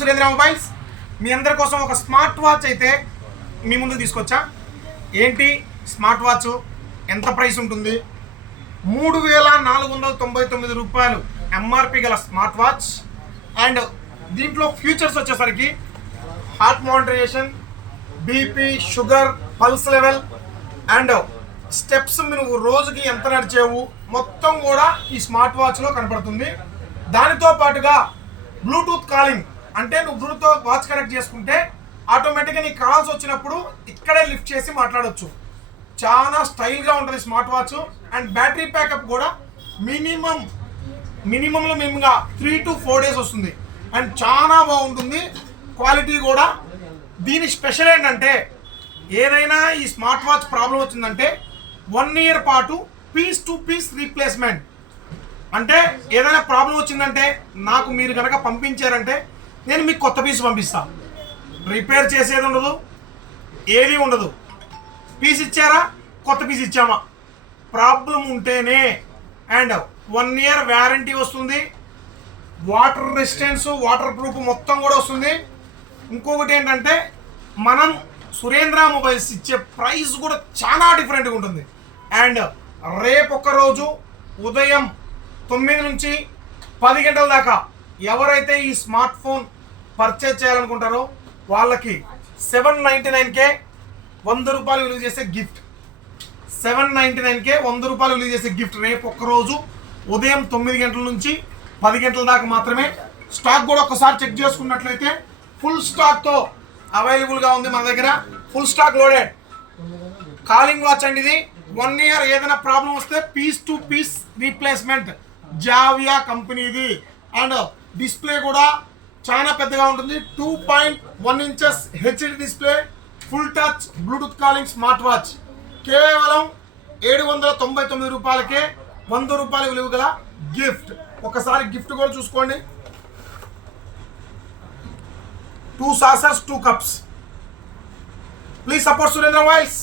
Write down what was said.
Surendra mobiles. మీ అందరి కోసం ఒక స్మార్ట్ వాచ్ అయితే మీ ముందు తీసుకొచ్చా? ఏంటి స్మార్ట్ వాచ్? ఎంత ప్రైస్ ఉంటుంది? మూడు వేల నాలుగు వందల తొంభై తొమ్మిది రూపాయలు ఎంఆర్పి గల స్మార్ట్ వాచ్. అండ్ దీంట్లో ఫ్యూచర్స్ వచ్చేసరికి heart monitoration BP sugar pulse level and steps నువ్వు రోజుకి ఎంత నడిచేవు మొత్తం కూడా ఈ స్మార్ట్ వాచ్లో కనపడుతుంది. దానితో పాటుగా బ్లూటూత్ కాలింగ్ అంటే నువ్వు బ్లూటూత్ వాచ్ కనెక్ట్ చేసుకుంటే ఆటోమేటిక్గా నీకు కాల్స్ వచ్చినప్పుడు ఇక్కడే లిఫ్ట్ చేసి మాట్లాడవచ్చు చాలా స్టైల్గా ఉంటుంది smart watch and battery backup కూడా మినిమం మినిమంలో మినిమంగా త్రీ టు ఫోర్ డేస్ వస్తుంది. అండ్ చాలా బాగుంటుంది. క్వాలిటీ కూడా. దీని స్పెషల్ ఏంటంటే ఏదైనా ఈ స్మార్ట్ వాచ్ ప్రాబ్లం వచ్చిందంటే వన్ ఇయర్ పాటు పీస్ టు పీస్ రీప్లేస్మెంట్ అంటే ఏదైనా ప్రాబ్లం వచ్చిందంటే నాకు మీరు కనుక పంపించారంటే నేను మీకు కొత్త పీస్ పంపిస్తాను రిపేర్ చేసేది ఉండదు ఏది ఉండదు. పీస్ ఇచ్చారా? కొత్త పీస్ ఇచ్చామా? ప్రాబ్లం ఉంటేనే. అండ్ వన్ ఇయర్ వ్యారంటీ వస్తుంది. వాటర్ రెసిస్టెన్స్ వాటర్ ప్రూఫ్ మొత్తం కూడా వస్తుంది. ఇంకొకటి ఏంటంటే మనం సురేంద్ర మొబైల్స్ ఇచ్చే ప్రైస్ కూడా చాలా డిఫరెంట్గా ఉంటుంది. అండ్ రేపు ఒక్క రోజు ఉదయం తొమ్మిది నుంచి పది గంటల దాకా ఎవరైతే ఈ స్మార్ట్ ఫోన్ పర్చేజ్ చేయాలనుకుంటారో వాళ్ళకి సెవెన్ నైంటీ నైన్కే వంద రూపాయలు విలువ చేసే గిఫ్ట్ సెవెన్ నైంటీ నైన్కే వంద రూపాయలు విలువ చేసే గిఫ్ట్ రేపు ఒక్కరోజు ఉదయం తొమ్మిది గంటల నుంచి పది గంటల దాకా మాత్రమే స్టాక్ కూడా ఒకసారి చెక్ చేసుకున్నట్లయితే ఫుల్ స్టాక్తో అవైలబుల్గా ఉంది మన దగ్గర. Full stock loaded calling watch అండి ఇది. వన్ ఇయర్ ఏదైనా ప్రాబ్లం వస్తే పీస్ టు పీస్ రీప్లేస్మెంట్ జావియా కంపెనీది అండ్ డిస్ప్లే కూడా చాలా పెద్దగా ఉంటుంది. Two point one inches HD display full touch Bluetooth calling smart watch కేవలం ఏడు వందల తొంభై తొమ్మిది రూపాయలకే వంద రూపాయల విలువ గల గిఫ్ట్ ఒకసారి గిఫ్ట్ కూడా చూసుకోండి. Two saucers two cups please support Surendra voice